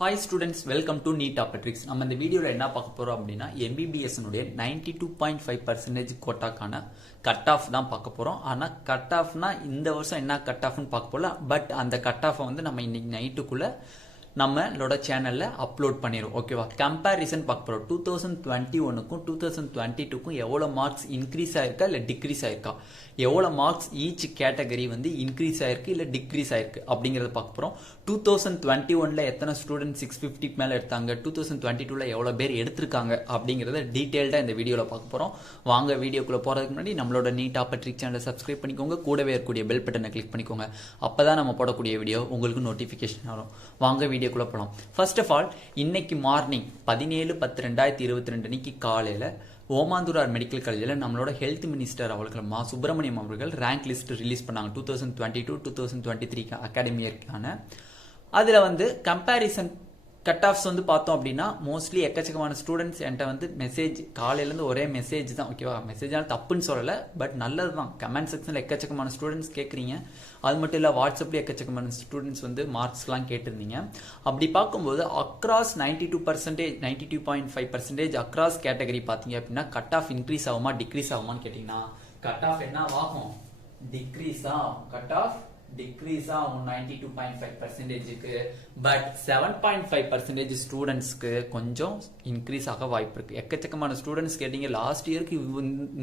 Hi students, welcome to Neet Tricks. நம்ம இந்த வீடியோல என்ன பார்க்க போறோம் அப்படினா MBBS உடைய 92.5% கோட்டாக்கான கட் ஆஃப் தான் பார்க்க போறோம். ஆனா கட் ஆஃப்னா இந்த வருஷம் என்ன கட் ஆஃப்னு பார்க்க போல. பட் அந்த கட் ஆஃப் வந்து நம்ம இன்னைக்கு நைட்டுக்குள்ள நம்மளோட சேனல்ல அப்லோட் பண்ணிரும். ஓகேவா? கம்பேரிசன் பார்க்க போறோம். 2021க்கும் 2022க்கும் எவ்வளவு மார்க்ஸ் இன்க்ரீஸ் ஆயிருக்கா இல்ல டிக்ரீஸ் ஆயிருக்கா, எவ்வளவு மார்க்ஸ் ஈச் கேட்டகரி வந்து இன்க்ரீஸ் ஆயிருக்கு இல்ல டிக்ரீஸ் ஆயிருக்கு அப்படிங்கறத பார்க்க போறோம். 2021ல எத்தனை ஸ்டூடெண்ட் 650 மேல எடுத்தாங்க, 2022ல எவ்வளவு பேர் எடுத்திருக்காங்க அப்படிங்கறத டீடைல்டா இந்த வீடியோல பார்க்க போறோம். வாங்க வீடியோக்குள்ள போறதுக்கு முன்னாடி நம்மளோட நீட் ட்ரிக்ஸ் சேனலை சப்ஸ்கிரைப் பண்ணிக்கோங்க, கூடவே இருக்கக்கூடிய பெல் பட்டனை கிளிக் பண்ணிக்கோங்க. அப்பதான் நம்ம போடக்கூடிய வீடியோ உங்களுக்கு நோட்டிபிகேஷன் வரும். வாங்க வீடியோக்குள்ள போலாம். ஃபர்ஸ்ட் ஆஃப் ஆல் இன்னைக்கு மார்னிங் 17/10/2022 அன்னைக்கு காலையில ஓமாந்தூரார் மெடிக்கல் காலேஜில் நம்மளோட ஹெல்த் மினிஸ்டர் அவர்கள் மா சுப்பிரமணியம் அவர்கள் ரேங்க் லிஸ்ட் ரிலீஸ் பண்ணாங்க 2022-2023 அகாடமி இயர்க்கான. அதில் வந்து கம்பேரிசன் கட் ஆஃப்ஸ் வந்து பார்த்தோம் அப்படின்னா மோஸ்ட்லி எக்கச்சக்கமான ஸ்டூடெண்ட்ஸ் என்கிட்ட வந்து மெசேஜ் காலையிலேருந்து ஒரே மெசேஜ் தான். ஓகேவா? மெசேஜால் தப்புன்னு சொல்லலை, பட் நல்லது தான். கமெண்ட் செக்ஷனில் எக்கச்சக்கமான ஸ்டூடெண்ட்ஸ் கேட்குறீங்க. அது மட்டும் இல்லை, வாட்ஸ்அப்லேயே எக்கச்சக்கமான ஸ்டூடெண்ட்ஸ் வந்து மார்க்ஸ்லாம் கேட்டிருந்தீங்க. அப்படி பார்க்கும்போது அக்ராஸ் 92%, 92.5% அக்ராஸ் கேட்டகரி பார்த்தீங்க அப்படின்னா கட் ஆஃப் இன்க்ரீஸ் ஆகுமா டிக்ரீஸ் ஆகுமான்னு கேட்டிங்கன்னா கட் ஆஃப் என்ன ஆகும்? டிக்ரீஸ் ஆகும். கட் ஆஃப் டிக்ரீஸ் ஆகும் 92.5%க்கு. பட் 7.5% ஸ்டூடெண்ட்ஸ்க்கு கொஞ்சம் இன்க்ரீஸ் ஆக வாய்ப்பு இருக்கு. எக்கச்சக்கமான ஸ்டூடெண்ட்ஸ் கேட்டீங்க லாஸ்ட் இயருக்கு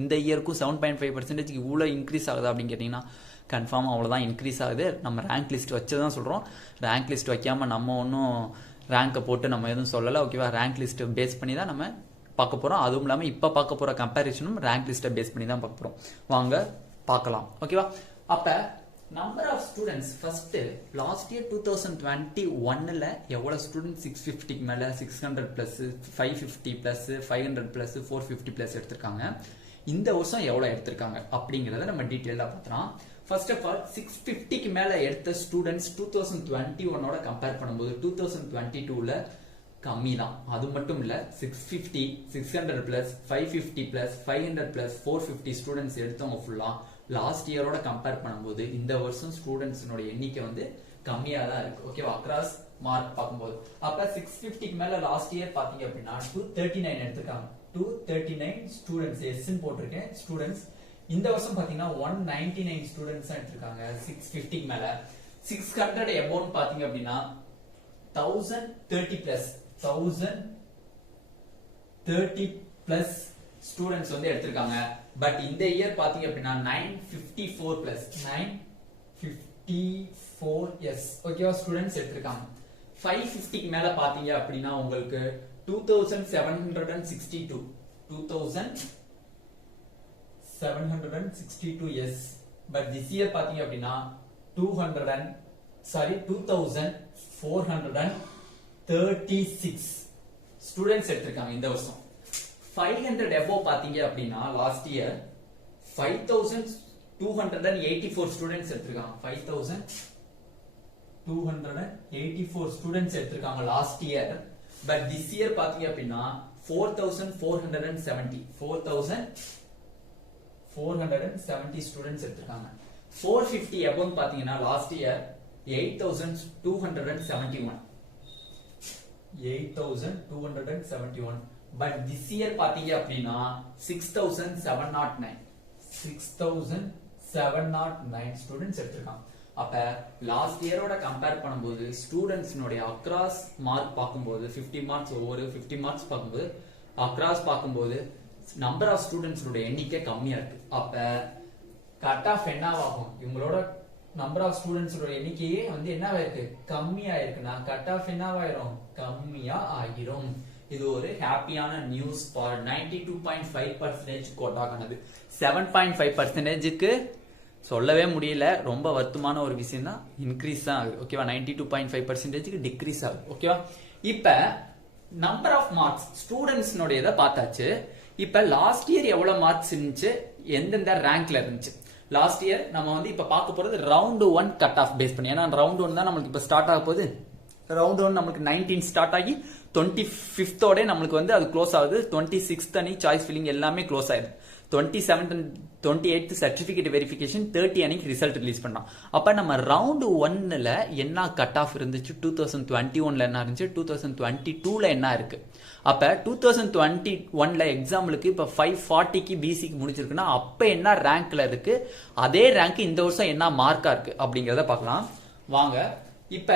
இந்த இயருக்கும் 7.5% இவ்வளோ இன்க்ரீஸ் ஆகுதா அப்படின்னு கேட்டீங்கன்னா கன்ஃபார்ம் அவ்வளோதான் இன்க்ரீஸ் ஆகுது. நம்ம ரேங்க் லிஸ்ட் வச்சு தான் சொல்கிறோம். ரேங்க் லிஸ்ட் வைக்காம நம்ம ஒன்றும் ரேங்கை போட்டு நம்ம எதுவும் சொல்லலை. ஓகேவா? ரேங்க் லிஸ்ட் பேஸ் பண்ணி தான் நம்ம பார்க்க போகிறோம். அதுவும் இல்லாமல் இப்போ பார்க்க போகிற கம்பேரிசனும் ரேங்க் லிஸ்ட்டை பேஸ் பண்ணி தான் பார்க்க போகிறோம். வாங்க பார்க்கலாம். ஓகேவா? அப்போ number of students first last year 2021ல எவ்வளவு ஸ்டூடெண்ட் 650 மேல 600 பிளஸ் 550 பிளஸ் 500 பிளஸ் 450 பிளஸ் எடுத்திருக்காங்க. இந்த வருஷம் எவ்வளவு எடுத்திருக்காங்க அப்படிங்கறத நம்ம டீடைலா பார்த்தோம். ஃபர்ஸ்ட் ஆஃப் ஆல் 650க்கு மேல எடுத்த ஸ்டூடெண்ட்ஸ் 2021ஓட கம்பேர் பண்ணும்போது 2022ல கம்மி தான். அது மட்டும் இல்ல 650, 600 பிளஸ் 550 பிளஸ் 500 பிளஸ் 450 ஸ்டூடெண்ட்ஸ் எடுத்தவங்க ஃபுல்லா லாஸ்ட் இயரோட கம்பேர் பண்ணும்போது இந்த வருஷம் ஸ்டூடெண்ட்ஸ் எண்ணிக்கை வந்து கம்மியா தான் இருக்கு. ஓகேவா? அக்ராஸ் மார்க் பார்க்கும்போது அப்ப 650க்கு மேல லாஸ்ட் இயர் பாத்தீங்க அப்படின்னா 239 எடுத்திருக்காங்க. 239 ஸ்டூடெண்ட்ஸ் எஸ்ன்னு போட்டிருக்கேன் ஸ்டூடெண்ட்ஸ். இந்த வருஷம் பாத்தீங்கன்னா 199 ஸ்டூடெண்ட்ஸ் எடுத்திருக்காங்க 650க்கு மேல. 600 எபோவ் பாத்தீங்க அப்படின்னா 1030 பிளஸ் 1030 பிளஸ் ஸ்டூடெண்ட்ஸ் வந்து எடுத்திருக்காங்க. பட் இந்த இயர் பாத்தீங்க அப்படின்னா 954 பிளஸ் 954 எஸ் ஓகேவா ஸ்டூடெண்ட்ஸ் எடுத்திருக்காங்க. 550க்கு மேல பாத்தீங்க அப்படின்னா உங்களுக்கு 2762 2762 எஸ். பட் திஸ் இயர் பாத்தீங்க அப்படின்னா 2436 ஸ்டூடெண்ட்ஸ் எடுத்திருக்காங்க இந்த வருஷம். 500 above பாத்தீங்க அப்படின்னா லாஸ்ட் இயர் 5284 ஸ்டூடெண்ட்ஸ் எடுத்திருக்காங்க. 5284 ஸ்டூடெண்ட்ஸ் எடுத்திருக்காங்க last year. But this year பாத்தீங்க அப்படின்னா 4470 ஸ்டூடெண்ட்ஸ் எடுத்திருக்காங்க. 450 above பாத்தீங்கன்னா last year 8271. But this year பாத்தீங்க அப்படின்னா 6709 ஸ்டூடெண்ட்ஸ் எடுத்திருக்காங்க. அப்ப லாஸ்ட் இயரோட கம்பேர் பண்ணும்போது ஸ்டூடெண்ட்ஸ் அக்ராஸ் மார்க் பார்க்கும்போது 50 மார்க்ஸ் ஒவ்வொரு 50 மார்க்ஸ் பார்க்கும்போது அக்ராஸ் பார்க்கும்போது நம்பர் ஆஃப் ஸ்டூடெண்ட்ஸ் எண்ணிக்கை கம்மியா இருக்கு. அப்ப கட் ஆஃப் என்ன ஆகும்? இவங்களோட நம்பர் ஆஃப் ஸ்டூடெண்ட்ஸ் எண்ணிக்கையே வந்து என்னவா இருக்கு? கம்மியா இருக்குன்னா கட் ஆஃப் என்னவாயிரும்? கம்மியா ஆகிரும். இது ஒரு ஹாப்பியான நியூஸ் ஃபார் 92.5% கோட்டாக்கானது. 7.5%க்கு சொல்லவே முடியல. ரொம்ப வருத்தமான ஒரு விஷயம் தான். இன்க்ரீஸ் தான் ஆகுது. ஓகேவா? 92.5%க்கு டிக்ரீஸ் ஆகுது. ஓகேவா? இப்ப நம்பர் ஆஃப் மார்க்ஸ் ஸ்டூடெண்ட்ஸ் பார்த்தாச்சு. இப்ப லாஸ்ட் இயர் எவ்வளவு மார்க்ஸ் இருந்துச்சு, எந்தெந்த ரேங்க்ல இருந்துச்சு லாஸ்ட் இயர் நம்ம வந்து இப்ப பார்க்க போறது ரவுண்ட் 1 கட் ஆஃப் பேஸ் பண்ணி. ஏன்னா ரவுண்ட் 1 தான் நம்மளுக்கு இப்ப ஸ்டார்ட் ஆக போகுது. ரவுண்ட் 1 நமக்கு 19 ஸ்டார்ட் ஆகி 25th நம்மளுக்கு வந்து அது க்ளோஸ் ஆகுது. 26th அன்னைக்கு சாய்ஸ் ஃபில்லிங் எல்லாமே க்ளோஸ் ஆயிடுது. 28th சர்டிபிகேட் வெரிஃபிகேஷன் 30 அன்னைக்கு ரிசல்ட் ரிலீஸ் பண்ணோம். அப்ப நம்ம ரவுண்ட் 1ல என்ன கட் ஆஃப் இருந்துச்சு, 2021ல என்ன இருந்துச்சு, 2022ல என்ன இருக்கு. அப்ப 2021ல எக்ஸாம்பிளுக்கு இப்ப 540க்கு பிசிக்கு முடிச்சிருக்குன்னா அப்ப என்ன ரேங்க்ல இருக்கு, அதே ரேங்க் இந்த வருஷம் என்ன மார்க்கா இருக்கு அப்படிங்கறத பார்க்கலாம் வாங்க. இப்ப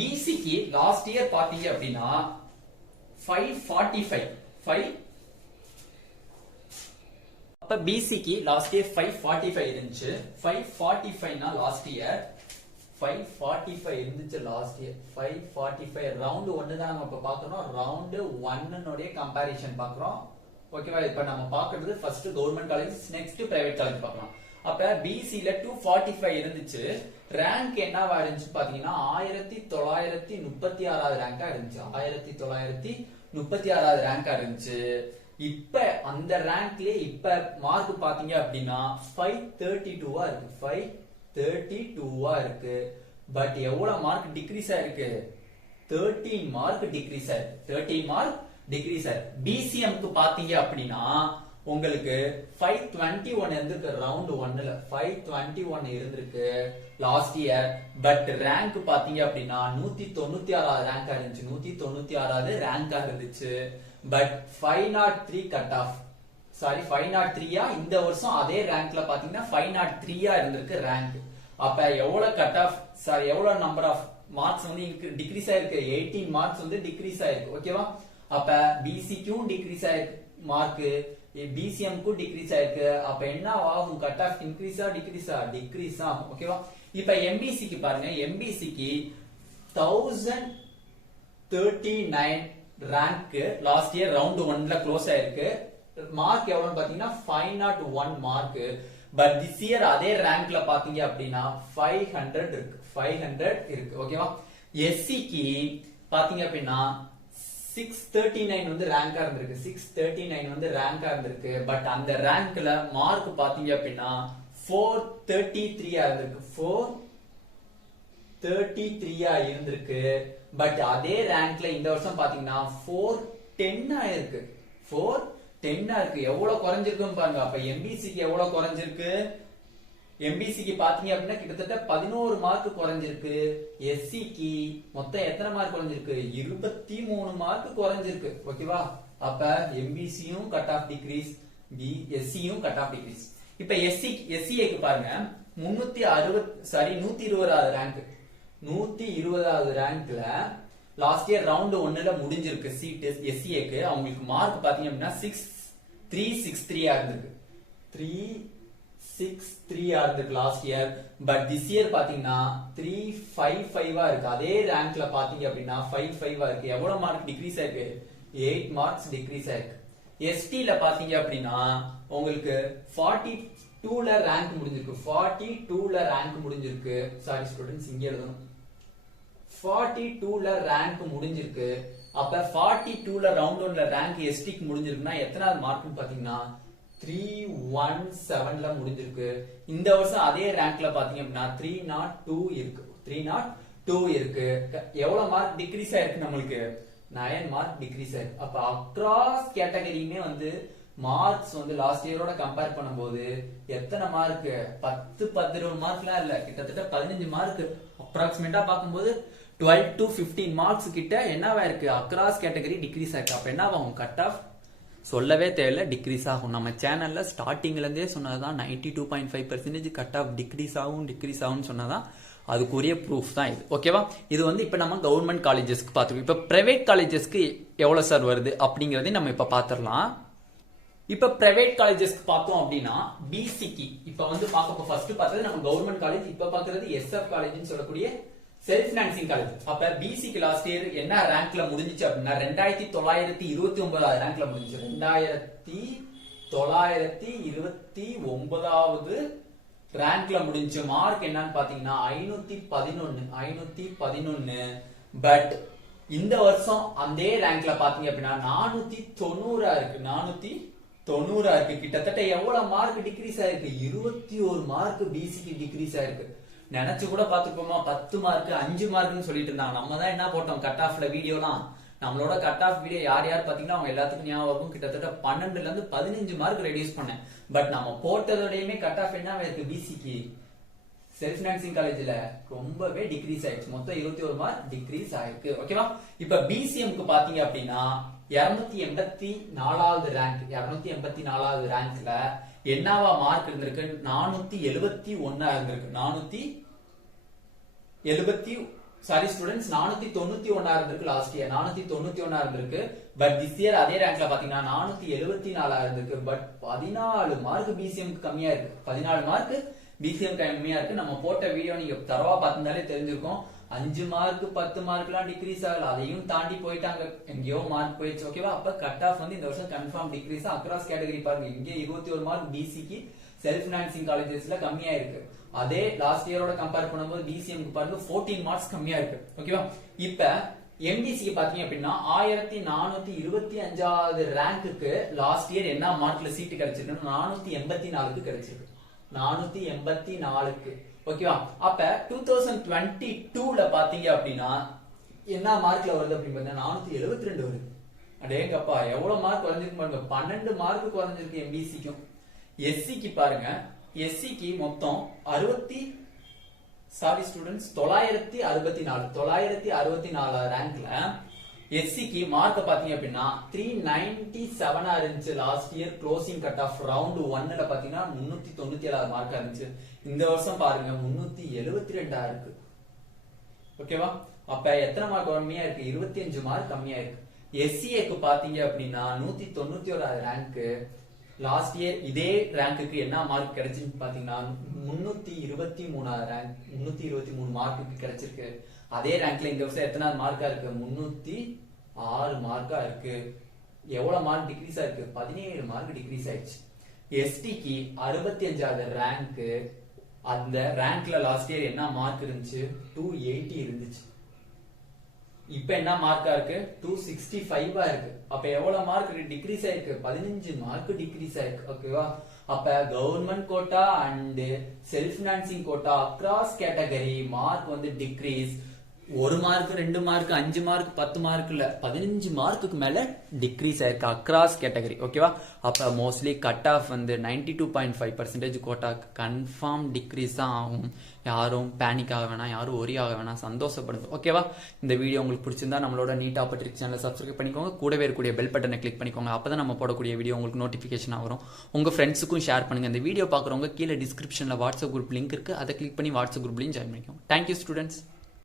பிசிக்கு லாஸ்ட் இயர் பாத்தீங்க அப்படின்னா 545 அப்ப பிசிக்கு லாஸ்ட் இயர் 545 இருந்துச்சு. 545னா லாஸ்ட் இயர் 545 இருந்துச்சு. லாஸ்ட் இயர் 545 ரவுண்ட் 1 தான் நம்ம இப்ப பார்க்கறோம். ரவுண்ட் 1 உடைய கம்பேரிசன் பார்க்கறோம். ஓகேவா? இப்ப நம்ம பார்க்கிறது first government college, next private college பார்க்கலாம். அப்ப பிசில 245 இருந்துச்சு. ரேங்க் என்னவா இருந்துச்சு பாத்தீங்கன்னா 1936வது ரேங்கா இருந்துச்சு. 1936வது ரேங்கா இருந்துச்சு. இப்ப அந்த ரேங்க்லயே இப்ப மார்க் பாத்தீங்க அப்படின்னா 532 இருக்கு. 532 இருக்கு. பட் எவ்வளவு மார்க் டிக்ரீஸ் ஆயிருக்கு, 13 மார்க் டிக்ரீஸ் ஆயிருக்கு. 13 மார்க் டிக்ரீஸ் ஆயிருக்கு. பிசிஎம்க்கு பாத்தீங்க அப்படின்னா உங்களுக்கு 521 இருந்திருக்கு. ரவுண்ட் 1ல 521 இருந்திருக்கு லாஸ்ட் இயர். பட் ரேங்க் பாத்தீங்க அப்படின்னா 196வது ரேங்கா இருந்துச்சு. 196வது ரேங்கா இருந்துச்சு. பட் 503 கட் ஆஃப், சாரி 503 இந்த வருஷம் அதே ரேங்க்ல பாத்தீங்கன்னா 503 இருந்திருக்கு ரேங்க். அப்ப எவ்வளவு கட் ஆஃப், சாரி எவ்வளவு நம்பர் ஆஃப் மார்க்ஸ் வந்து டிக்ரீஸ் ஆயிருக்கு, 18 மார்க்ஸ் வந்து டிக்ரீஸ் ஆயிருக்கு. ஓகேவா? அப்ப பிசிக்கும் டிக்ரீஸ் ஆயிருக்கு மார்க், பிசிஎம்க்கும் டிக்ரீஸ் ஆயிருக்கு. அப்ப என்ன ஆகும், கட் ஆஃப் இன்க்ரீஸா டிக்ரீஸா, டிக்ரீஸ் ஆகும். ஓகேவா? இப்ப எம்பிசிக்கு பாருங்க, எம்பிசிக்கு 1039 ரேங்க் லாஸ்ட் இயர் ரவுண்ட் 1ல க்ளோஸ் ஆயிருக்கு. மார்க் எவ்வளவுன்னு பாத்தீங்கன்னா 501 மார்க். பட் திஸ் இயர் அதே ரேங்க்ல பாத்தீங்க அப்படின்னா 500 இருக்கு. 500 இருக்கு. ஓகேவா? எஸ்சிக்கு பாத்தீங்க அப்படின்னா 639 வந்து ரேங்கா இருந்திருக்கு. 639 வந்து ரேங்கா இருந்திருக்கு. பட் அந்த ரேங்க்ல மார்க் பாத்தீங்க அப்படின்னா 433 இருந்திருக்கு. 433 இருந்திருக்கு. பட் அதே ரேங்க்ல இந்த வருஷம் பாத்தீங்கன்னா 410 இருக்கு. 410 இருக்கு. எவ்வளவு குறைஞ்சிருக்குன்னு பாருங்க. அப்ப எம்பிசிக்கு எவ்வளவு குறைஞ்சிருக்கு, எம்பிசிக்கு பாத்தீங்க அப்படின்னா கிட்டத்தட்ட 11 மார்க் குறைஞ்சிருக்கு. எஸ்சிக்கு மொத்தம் எத்தனை மார்க் குறைஞ்சிருக்கு, 23 மார்க் குறைஞ்சிருக்கு. ஓகேவா? அப்ப எம்பிசியும் கட் ஆஃப் டிக்ரீஸ், எஸ்சியும் கட் ஆஃப் டிக்ரீஸ். இப்ப எஸ்சிஏக்கு பாருங்க 120வது ரேங்க். 120வது ரேங்க்ல லாஸ்ட் இயர் ரவுண்ட் 1ல முடிஞ்சிருக்கு சீட் எஸ்சிஏக்கு. அவங்களுக்கு மார்க் பாத்தீங்க அப்படின்னா 363 இருந்திருக்கு. 363 இருந்திருக்கு last year. But this year பாத்தீங்கன்னா 355 இருக்கு. அதே ரேங்க்ல பாத்தீங்க அப்படின்னா 55 இருக்கு. எவ்வளவு மார்க் டிக்ரீஸ் ஆயிருக்கு, 8 மார்க்ஸ் டிக்ரீஸ் ஆயிருக்கு. எஸ்டில பாத்தீங்க அப்படின்னா உங்களுக்கு 42ல ரேங்க் முடிஞ்சிருக்கு. 42ல ரேங்க் முடிஞ்சிருக்கு. சாரி ஸ்டூடண்ட்ஸ், இங்க எழுதணும். 42ல ரேங்க் முடிஞ்சிருக்கு. அப்ப 42ல ரவுண்ட் 1ல ரேங்க் எஸ்டிக்கு முடிஞ்சிருக்குன்னா எத்தனாவது மார்க்னு பாத்தீங்கன்னா 317ல முடிஞ்சிருக்கு. இந்த வருஷம் அதே ரேங்க்ல பாத்தீங்க அப்படின்னா 302 இருக்கு. 302 இருக்கு. எவ்வளவு மார்க் டிக்ரீஸ் ஆயிருக்கு, நம்மளுக்கு 9 மார்க் டிக்ரீஸ் ஆயிருக்கு. அப்ப அக்ராஸ் கேட்டகரியுமே வந்து மார்க்ஸ் வந்து லாஸ்ட் இயரோட கம்பேர் பண்ணும்போது எத்தனை மார்க், 10-11 மார்க்லாம் இல்ல, கிட்டத்தட்ட 15 மார்க் அப்ராக்சிமேட்டா பார்க்கும்போது 12 to 15 மார்க்ஸ் கிட்ட என்னவா இருக்கு, அக்ராஸ் கேட்டகரி டிக்ரீஸ் ஆயிருக்கு. அப்ப என்ன ஆகும், கட் ஆஃப் சொல்லவே தேவையில்ல, டிக்ரீஸ் ஆகும். நம்ம சேனல்ல ஸ்டார்டிங்ல இருந்தே சொன்னதான் 92.5% கட் ஆஃப் டிக்ரீஸ் ஆகும் சொன்னதான் அதுக்குரிய ப்ரூஃப் தான் இது. ஓகேவா? இது வந்து இப்ப நம்ம கவர்மெண்ட் காலேஜஸ்க்கு பார்த்துருக்கோம். இப்ப பிரைவேட் காலேஜஸ்க்கு எவ்வளவு சார் வருது அப்படிங்கறதையும் நம்ம இப்ப பாத்திரலாம். இப்ப பிரைவேட் காலேஜஸ்க்கு பார்த்தோம் அப்படின்னா பிசிக்கு இப்ப வந்து பார்க்க ஃபர்ஸ்ட் பார்த்தது நம்ம கவர்மெண்ட் காலேஜ், இப்ப பாக்குறது எஸ்எஃப் காலேஜ்னு சொல்லக்கூடிய செல்ஃப் பினான்சிங் காலேஜ். அப்ப பிசிக்கு லாஸ்ட் இயர் என்ன ரேங்க்ல முடிஞ்சிச்சு அப்படின்னா 2929 ரேங்க்ல முடிஞ்சிச்சு. 2929வது ரேங்க்ல முடிஞ்சு. மார்க் என்னன்னு பாத்தீங்கன்னா 511. பட் இந்த வருஷம் அதே ரேங்க்ல பாத்தீங்க அப்படின்னா 490 இருக்கு. 490 இருக்கு. கிட்டத்தட்ட எவ்வளவு மார்க் டிக்ரீஸ் ஆயிருக்கு, 21 மார்க் பிசிக்கு டிக்ரீஸ் ஆயிருக்கு. நினைச்சு கூட பாத்துப்போமா, 10 மார்க் 5 மார்க்னு சொல்லிட்டு இருந்தாங்க. நம்ம தான் என்ன போட்டோம் கட் ஆஃப்ல வீடியோலாம் நம்மளோட கட் ஆஃப் வீடியோ யார் யார் பாத்தீங்கன்னா அவங்க எல்லாத்துக்கும் ஞாபகம் கிட்டத்தட்ட 12ல இருந்து 15 மார்க் ரெடியூஸ் பண்ணேன். பட் நம்ம போட்டதோடயுமே கட் ஆஃப் என்ன இருக்கு பிசிக்கு செல்ஃப் ஃபினான்சிங் காலேஜ்ல ரொம்பவே டிக்ரீஸ் ஆயிடுச்சு. மொத்தம் 21 மார்க் டிக்ரீஸ் ஆயிருக்கு. ஓகேவா? இப்ப பிசிஎம்க்கு பாத்தீங்க அப்படின்னா 284வது ரேங்க் 284வது ரேங்க்ல என்னவா மார்க் இருந்திருக்கு 471 இருந்திருக்கு. 491 இருந்திருக்கு லாஸ்ட் இயர் 491 இருந்திருக்கு. பட் திஸ் இயர் அதே ரேங்க்ல பாத்தீங்கன்னா 474 இருந்திருக்கு. பட் 14 மார்க் பிசிஎம்க்கு கம்மியா இருக்கு. 14 மார்க் பிசிஎம் கம்மியா இருக்கு. நம்ம போட்ட வீடியோ நீங்க தரவா பார்த்திருந்தாலே தெரிஞ்சிருக்கும். 5 மார்க் 10 மார்க் எல்லாம் டிக்ரீஸ் ஆகல, அதையும் தாண்டி போயிட்டாங்க, எங்கேயோ மார்க் போயிடுச்சு. ஓகேவா? அப்ப கட் ஆஃப் வந்து இந்த வருஷம் கன்ஃபார்ம் டிக்ரீஸ். அக்ராஸ் கேட்டகரி பாருங்க, இங்க 21 மார்க் பிசிக்கு செல்ஃப் பினான்சிங் காலேஜஸ்ல கம்மியா இருக்கு. அதே லாஸ்ட் இயரோட கம்பேர் பண்ணும்போது பிசிஎம்க்கு பாருங்க 14 மார்க்ஸ் கம்மியா இருக்கு. ஓகேவா? இப்ப எம்டிசிக்கு பாத்தீங்க அப்படின்னா 1425வது ரேங்க்குக்கு லாஸ்ட் இயர் என்ன மார்க்ல சீட்டு கிடைச்சிருக்கு 484க்கு கிடைச்சிருக்கு. 484க்கு. ஓகேவா? அப்ப 2022ல பாத்தீங்க அப்படின்னா என்ன மார்க்ல வருது அப்படின்னு பார்த்தா 472 வருது. அடேங்கப்பா, எவ்வளவு மார்க் குறைஞ்சிருக்கு பாருங்க. 12 மார்க் குறைஞ்சிருக்கு எம்பிசிக்கும். எஸ்சிக்கு பாருங்க, எஸ்சிக்கு மொத்தம் 964 ரேங்க்ல எஸ்சிக்கு மார்க் பாத்தீங்க அப்படின்னா 397 இருந்துச்சு. Last year closing cut off round 1ல பாத்தீங்கன்னா 397 மார்க்கா இருந்துச்சு. இந்த வருஷம் பாருங்க 372 இருக்கு. ஓகேவா? அப்ப எத்தனை மார்க் கம்மியா இருக்கு? 25 மார்க் கம்மியா இருக்கு. எஸ்சிஏக்கு பாத்தீங்க அப்படின்னா 191 ரேங்க். லாஸ்ட் இயர் இதே ரேங்க்குக்கு என்ன மார்க் கிடைச்சுன்னு பாத்தீங்கன்னா 323 ரேங்க் 323 மார்க்குக்கு கிடைச்சிருக்கு. அதே ரேங்க்ல இந்த வருஷம் எத்தனாவது மார்க்கா இருக்கு? 306 மார்க்கா இருக்கு. எவ்வளவு மார்க் டிக்ரீஸ் ஆயிருக்கு? 17 மார்க் டிக்ரீஸ் ஆயிடுச்சு. எஸ்டிக்கு 65வது ரேங்க். அந்த ரேங்க்ல லாஸ்ட் இயர் என்ன மார்க் இருந்துச்சு? 280 இருந்துச்சு. இப்ப என்ன மார்க்கா இருக்கு? 265 இருக்கு. அப்ப எவ்வளவு மார்க் டிக்ரீஸ் ஆயிருக்கு? 15 மார்க் டிக்ரீஸ் ஆயிருக்கு. ஓகேவா? அப்ப government quota and self financing quota across category mark வந்து decrease. 1 mark 2 mark 5 mark 10 mark இல்ல 15 மார்க்குக்கு மேல டிக்ரீஸ் ஆயிருக்கு அக்ராஸ் கேட்டகரி. ஓகேவா? அப்ப மோஸ்ட்லி கட் ஆஃப் வந்து 92.5% கோட்டா கன்ஃபார்ம் டிக்ரீஸ் தான் ஆகும். யாரும் பேனிக் ஆக வேணாம், யாரும் ஒரி ஆக வேணாம், சந்தோஷப்படுங்க. ஓகேவா? இந்த வீடியோ உங்களுக்கு பிடிச்சிருந்தா நம்மளோட நீட் ஆப்பர்ச்சுனிட்டி சேனலை சப்ஸ்கிரைப் பண்ணிக்கோங்க. கூடவே இருக்கக்கூடிய பெல் பட்டனை கிளிக் பண்ணிக்கோங்க. அப்பதான் நம்ம போடக்கூடிய வீடியோ உங்களுக்கு நோட்டிபிகேஷன் வரும். உங்க ஃப்ரெண்ட்ஸுக்கும் ஷேர் பண்ணுங்க. இந்த வீடியோ பாக்குறவங்க கீழே டிஸ்கிரிப்ஷன்ல வாட்ஸ்அப் குரூப் லிங்க் இருக்கு, அதை கிளிக் பண்ணி வாட்ஸ்அப் குரூப்லயும் ஜாயின் பண்ணிக்கோங்க. Thank you students.